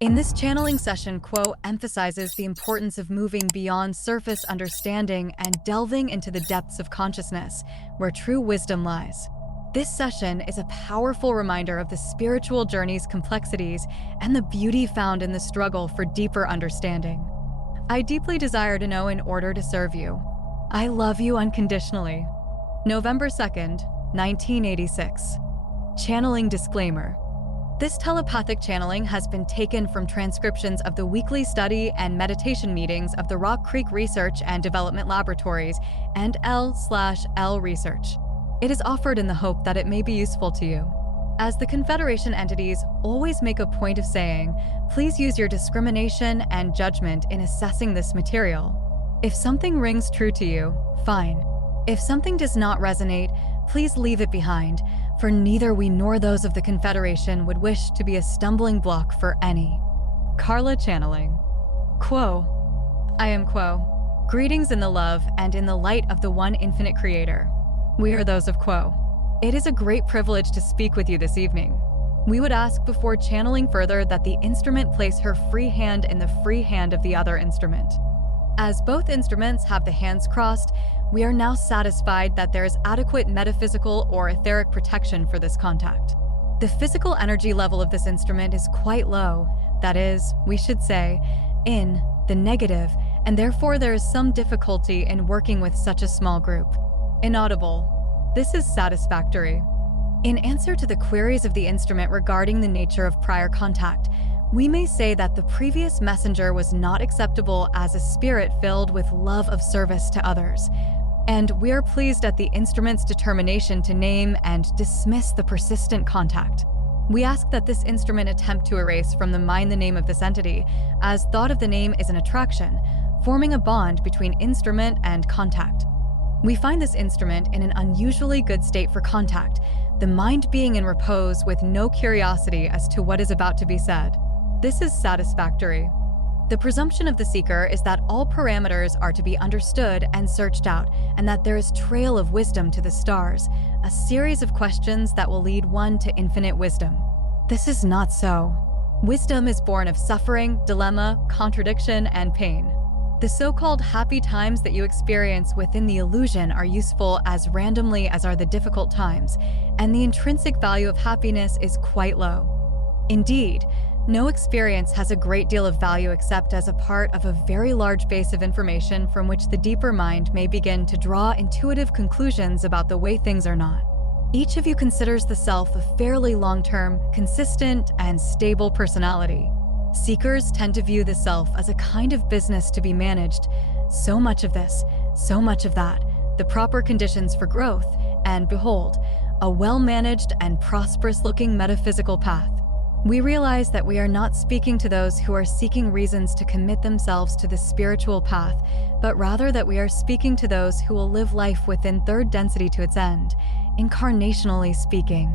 In this channeling session, Quo emphasizes the importance of moving beyond surface understanding and delving into the depths of consciousness, where true wisdom lies. This session is a powerful reminder of the spiritual journey's complexities and the beauty found in the struggle for deeper understanding. I deeply desire to know in order to serve you. I love you unconditionally. November 2nd, 1986. Channeling disclaimer. This telepathic channeling has been taken from transcriptions of the weekly study and meditation meetings of the Rock Creek Research and Development Laboratories and L/L Research. It is offered in the hope that it may be useful to you. As the Confederation entities always make a point of saying, please use your discrimination and judgment in assessing this material. If something rings true to you, fine. If something does not resonate, please leave it behind, for neither we nor those of the Confederation would wish to be a stumbling block for any. Carla channeling. Quo. I am Quo. Greetings in the love and in the light of the one infinite creator. We are those of Quo. It is a great privilege to speak with you this evening. We would ask before channeling further that the instrument place her free hand in the free hand of the other instrument. As both instruments have the hands crossed, we are now satisfied that there is adequate metaphysical or etheric protection for this contact. The physical energy level of this instrument is quite low, that is, we should say, in the negative, and therefore there is some difficulty in working with such a small group. Inaudible. This is satisfactory. In answer to the queries of the instrument regarding the nature of prior contact, we may say that the previous messenger was not acceptable as a spirit filled with love of service to others, and we are pleased at the instrument's determination to name and dismiss the persistent contact. We ask that this instrument attempt to erase from the mind the name of this entity, as thought of the name is an attraction, forming a bond between instrument and contact. We find this instrument in an unusually good state for contact, the mind being in repose with no curiosity as to what is about to be said. This is satisfactory. The presumption of the seeker is that all parameters are to be understood and searched out, and that there is trail of wisdom to the stars, a series of questions that will lead one to infinite wisdom. This is not so. Wisdom is born of suffering, dilemma, contradiction, and pain. The so-called happy times that you experience within the illusion are useful as randomly as are the difficult times, and the intrinsic value of happiness is quite low. Indeed, no experience has a great deal of value except as a part of a very large base of information from which the deeper mind may begin to draw intuitive conclusions about the way things are not. Each of you considers the self a fairly long-term, consistent, and stable personality. Seekers tend to view the self as a kind of business to be managed. So much of this, so much of that, the proper conditions for growth, and behold, a well-managed and prosperous-looking metaphysical path. We realize that we are not speaking to those who are seeking reasons to commit themselves to the spiritual path, but rather that we are speaking to those who will live life within third density to its end, incarnationally speaking.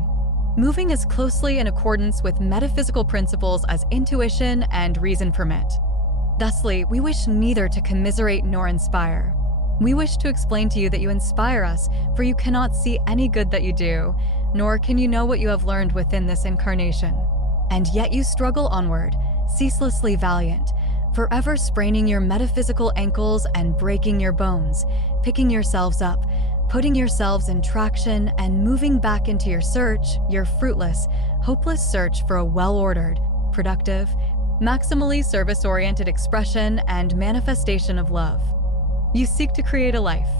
Moving as closely in accordance with metaphysical principles as intuition and reason permit. Thusly, we wish neither to commiserate nor inspire. We wish to explain to you that you inspire us, for you cannot see any good that you do, nor can you know what you have learned within this incarnation. And yet you struggle onward, ceaselessly valiant, forever spraining your metaphysical ankles and breaking your bones, picking yourselves up, putting yourselves in traction and moving back into your search, your fruitless, hopeless search for a well-ordered, productive, maximally service-oriented expression and manifestation of love. You seek to create a life.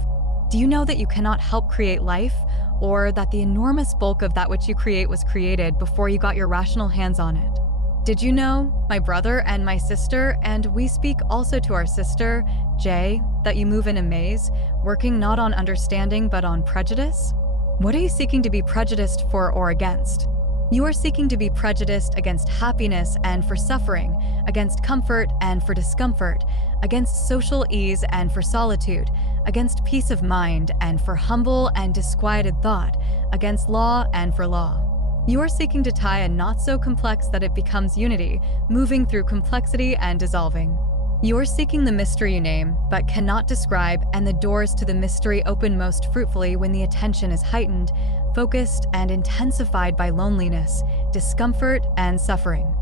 Do you know that you cannot help create life, or that the enormous bulk of that which you create was created before you got your rational hands on it? Did you know, my brother and my sister, and we speak also to our sister, Jay, that you move in a maze, working not on understanding but on prejudice? What are you seeking to be prejudiced for or against? You are seeking to be prejudiced against happiness and for suffering, against comfort and for discomfort, against social ease and for solitude, against peace of mind and for humble and disquieted thought, against law and for law. You are seeking to tie a knot so complex that it becomes unity, moving through complexity and dissolving. You are seeking the mystery you name, but cannot describe, and the doors to the mystery open most fruitfully when the attention is heightened, focused, and intensified by loneliness, discomfort, and suffering.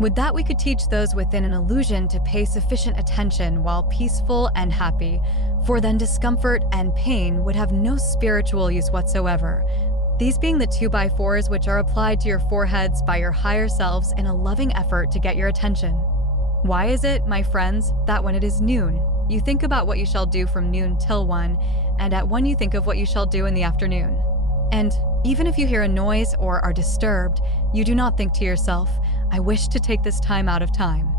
Would that we could teach those within an illusion to pay sufficient attention while peaceful and happy, for then discomfort and pain would have no spiritual use whatsoever. These being the 2x4s which are applied to your foreheads by your higher selves in a loving effort to get your attention. Why is it, my friends, that when it is noon, you think about what you shall do from noon till 1, and at 1 you think of what you shall do in the afternoon? And even if you hear a noise or are disturbed, you do not think to yourself, I wish to take this time out of time.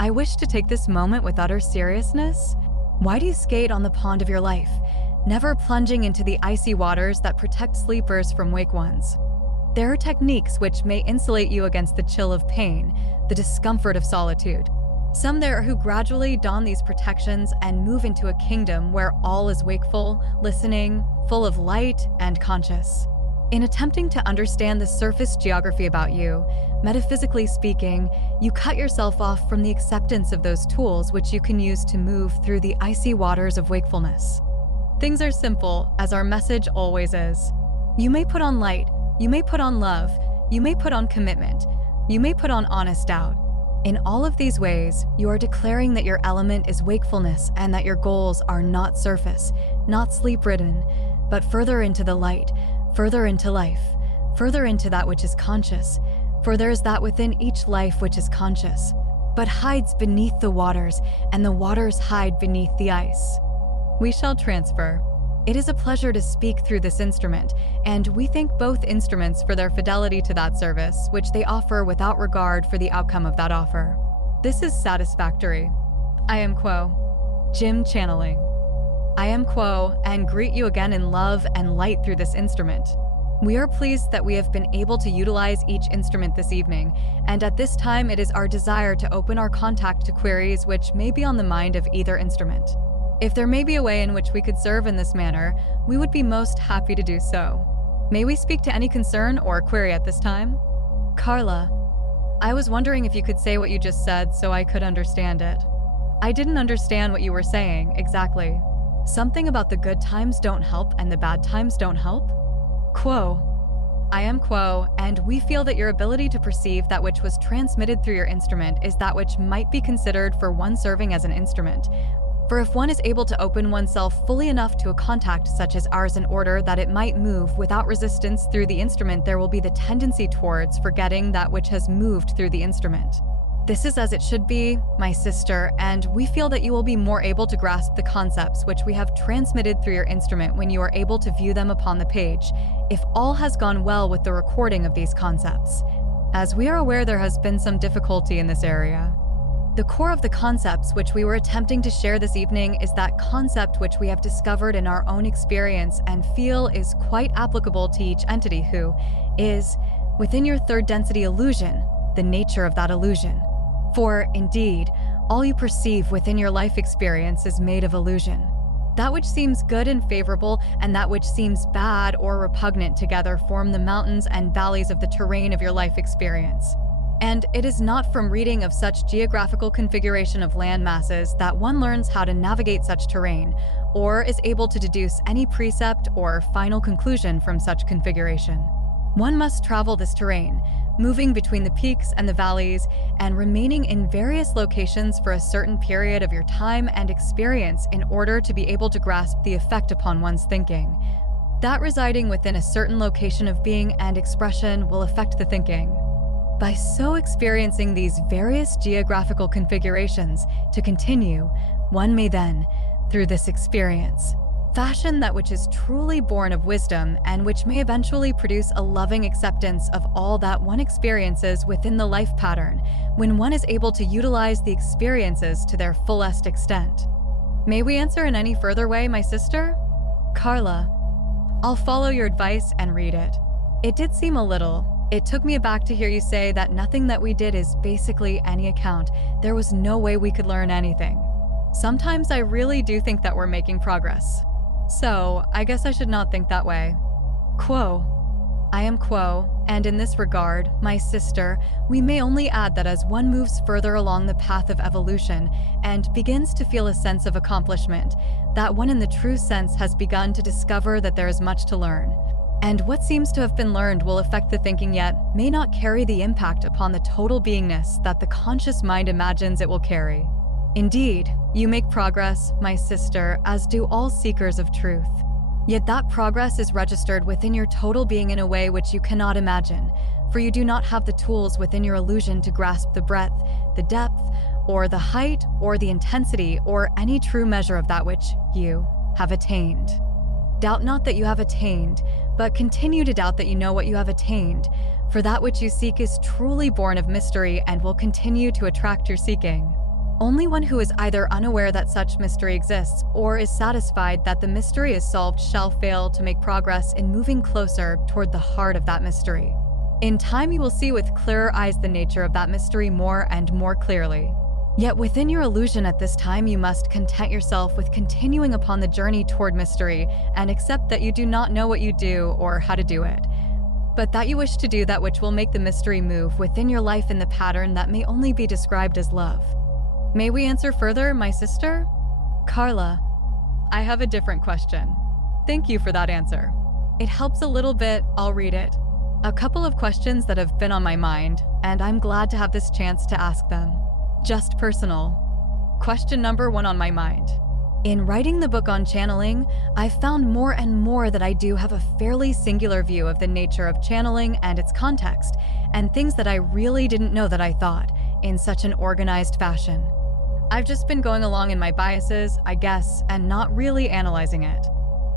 I wish to take this moment with utter seriousness? Why do you skate on the pond of your life, never plunging into the icy waters that protect sleepers from wake ones? There are techniques which may insulate you against the chill of pain, the discomfort of solitude. Some there who gradually don these protections and move into a kingdom where all is wakeful, listening, full of light, and conscious. In attempting to understand the surface geography about you, metaphysically speaking, you cut yourself off from the acceptance of those tools which you can use to move through the icy waters of wakefulness. Things are simple, as our message always is. You may put on light, you may put on love, you may put on commitment, you may put on honest doubt. In all of these ways, you are declaring that your element is wakefulness and that your goals are not surface, not sleep-ridden, but further into the light, further into life, further into that which is conscious, for there is that within each life which is conscious, but hides beneath the waters, and the waters hide beneath the ice. We shall transfer. It is a pleasure to speak through this instrument, and we thank both instruments for their fidelity to that service, which they offer without regard for the outcome of that offer. This is satisfactory. I am Quo. Jim channeling. I am Quo, and greet you again in love and light through this instrument. We are pleased that we have been able to utilize each instrument this evening, and at this time it is our desire to open our contact to queries which may be on the mind of either instrument. If there may be a way in which we could serve in this manner, we would be most happy to do so. May we speak to any concern or query at this time? Carla, I was wondering if you could say what you just said so I could understand it. I didn't understand what you were saying, exactly. Something about the good times don't help and the bad times don't help? Quo. I am Quo, and we feel that your ability to perceive that which was transmitted through your instrument is that which might be considered for one serving as an instrument. For if one is able to open oneself fully enough to a contact such as ours in order that it might move without resistance through the instrument, there will be the tendency towards forgetting that which has moved through the instrument. This is as it should be, my sister, and we feel that you will be more able to grasp the concepts which we have transmitted through your instrument when you are able to view them upon the page, if all has gone well with the recording of these concepts. As we are aware, there has been some difficulty in this area. The core of the concepts which we were attempting to share this evening is that concept which we have discovered in our own experience and feel is quite applicable to each entity who is, within your third density illusion, the nature of that illusion. For, indeed, all you perceive within your life experience is made of illusion. That which seems good and favorable and that which seems bad or repugnant together form the mountains and valleys of the terrain of your life experience. And it is not from reading of such geographical configuration of land masses that one learns how to navigate such terrain, or is able to deduce any precept or final conclusion from such configuration. One must travel this terrain, moving between the peaks and the valleys, and remaining in various locations for a certain period of your time and experience in order to be able to grasp the effect upon one's thinking. That residing within a certain location of being and expression will affect the thinking. By so experiencing these various geographical configurations to continue, one may then, through this experience, fashion that which is truly born of wisdom and which may eventually produce a loving acceptance of all that one experiences within the life pattern when one is able to utilize the experiences to their fullest extent. May we answer in any further way, my sister? Carla, I'll follow your advice and read it. It did seem a little. It took me aback to hear you say that nothing that we did is basically any account. There was no way we could learn anything. Sometimes I really do think that we're making progress. So, I guess I should not think that way. Quo. I am Quo, and in this regard, my sister, we may only add that as one moves further along the path of evolution and begins to feel a sense of accomplishment, that one in the true sense has begun to discover that there is much to learn. And what seems to have been learned will affect the thinking yet may not carry the impact upon the total beingness that the conscious mind imagines it will carry. Indeed, you make progress, my sister, as do all seekers of truth. Yet that progress is registered within your total being in a way which you cannot imagine, for you do not have the tools within your illusion to grasp the breadth, the depth, or the height, or the intensity, or any true measure of that which you have attained. Doubt not that you have attained, but continue to doubt that you know what you have attained, for that which you seek is truly born of mystery and will continue to attract your seeking. Only one who is either unaware that such mystery exists or is satisfied that the mystery is solved shall fail to make progress in moving closer toward the heart of that mystery. In time you will see with clearer eyes the nature of that mystery more and more clearly. Yet within your illusion at this time you must content yourself with continuing upon the journey toward mystery and accept that you do not know what you do or how to do it, but that you wish to do that which will make the mystery move within your life in the pattern that may only be described as love. May we answer further, my sister? Carla, I have a different question. Thank you for that answer. It helps a little bit, I'll read it. A couple of questions that have been on my mind, and I'm glad to have this chance to ask them. Just personal. Question number 1 on my mind. In writing the book on channeling, I've found more and more that I do have a fairly singular view of the nature of channeling and its context, and things that I really didn't know that I thought, in such an organized fashion. I've just been going along in my biases, I guess, and not really analyzing it.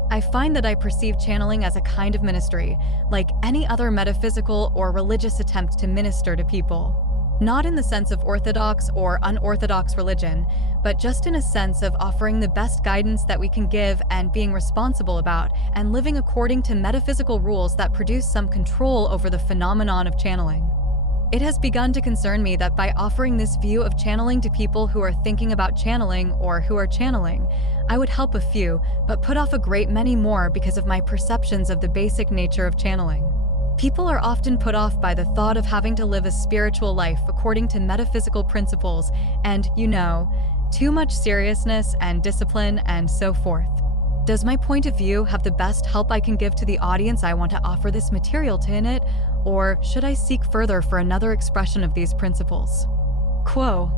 I find that I perceive channeling as a kind of ministry, like any other metaphysical or religious attempt to minister to people. Not in the sense of orthodox or unorthodox religion, but just in a sense of offering the best guidance that we can give and being responsible about and living according to metaphysical rules that produce some control over the phenomenon of channeling. It has begun to concern me that by offering this view of channeling to people who are thinking about channeling or who are channeling, I would help a few, but put off a great many more because of my perceptions of the basic nature of channeling. People are often put off by the thought of having to live a spiritual life according to metaphysical principles and, too much seriousness and discipline and so forth. Does my point of view have the best help I can give to the audience I want to offer this material to in it, or should I seek further for another expression of these principles? Quo.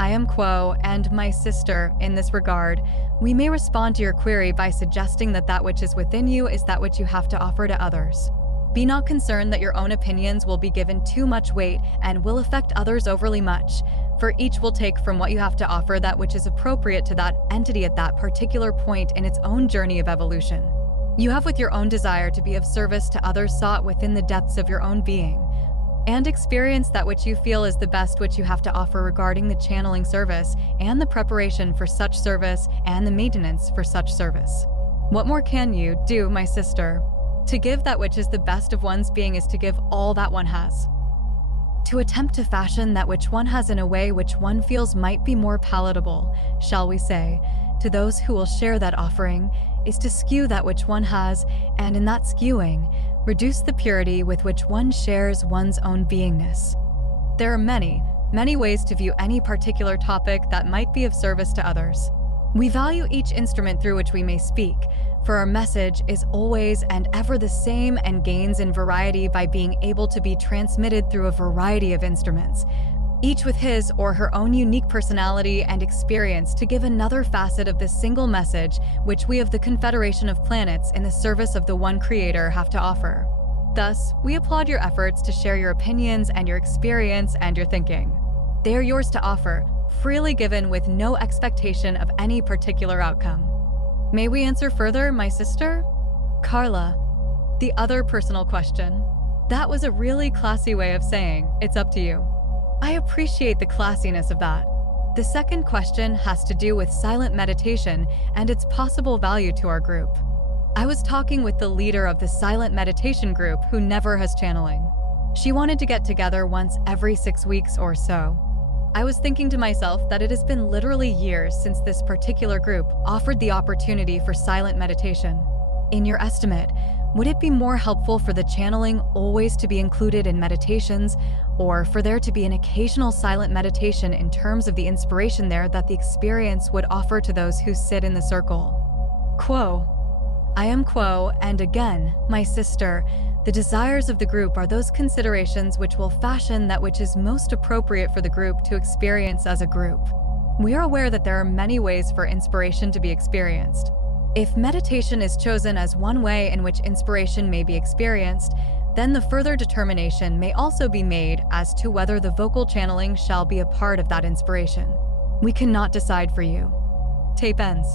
I am Quo, and my sister, in this regard, we may respond to your query by suggesting that that which is within you is that which you have to offer to others. Be not concerned that your own opinions will be given too much weight and will affect others overly much, for each will take from what you have to offer that which is appropriate to that entity at that particular point in its own journey of evolution. You have with your own desire to be of service to others sought within the depths of your own being, and experience that which you feel is the best which you have to offer regarding the channeling service and the preparation for such service and the maintenance for such service. What more can you do, my sister? To give that which is the best of one's being is to give all that one has. To attempt to fashion that which one has in a way which one feels might be more palatable, shall we say, to those who will share that offering, is to skew that which one has, and in that skewing, reduce the purity with which one shares one's own beingness. There are many, many ways to view any particular topic that might be of service to others. We value each instrument through which we may speak, for our message is always and ever the same and gains in variety by being able to be transmitted through a variety of instruments, each with his or her own unique personality and experience to give another facet of this single message which we of the Confederation of Planets in the service of the one Creator have to offer. Thus, we applaud your efforts to share your opinions and your experience and your thinking. They are yours to offer, freely given with no expectation of any particular outcome. May we answer further, my sister? Carla, the other personal question. That was a really classy way of saying, it's up to you. I appreciate the classiness of that. The second question has to do with silent meditation and its possible value to our group. I was talking with the leader of the silent meditation group who never has channeling. She wanted to get together once every 6 weeks or so. I was thinking to myself that it has been literally years since this particular group offered the opportunity for silent meditation. In your estimate, would it be more helpful for the channeling always to be included in meditations, or for there to be an occasional silent meditation in terms of the inspiration there that the experience would offer to those who sit in the circle? Quo. I am Quo, and again, my sister. The desires of the group are those considerations which will fashion that which is most appropriate for the group to experience as a group. We are aware that there are many ways for inspiration to be experienced. If meditation is chosen as one way in which inspiration may be experienced, then the further determination may also be made as to whether the vocal channeling shall be a part of that inspiration. We cannot decide for you. Tape ends.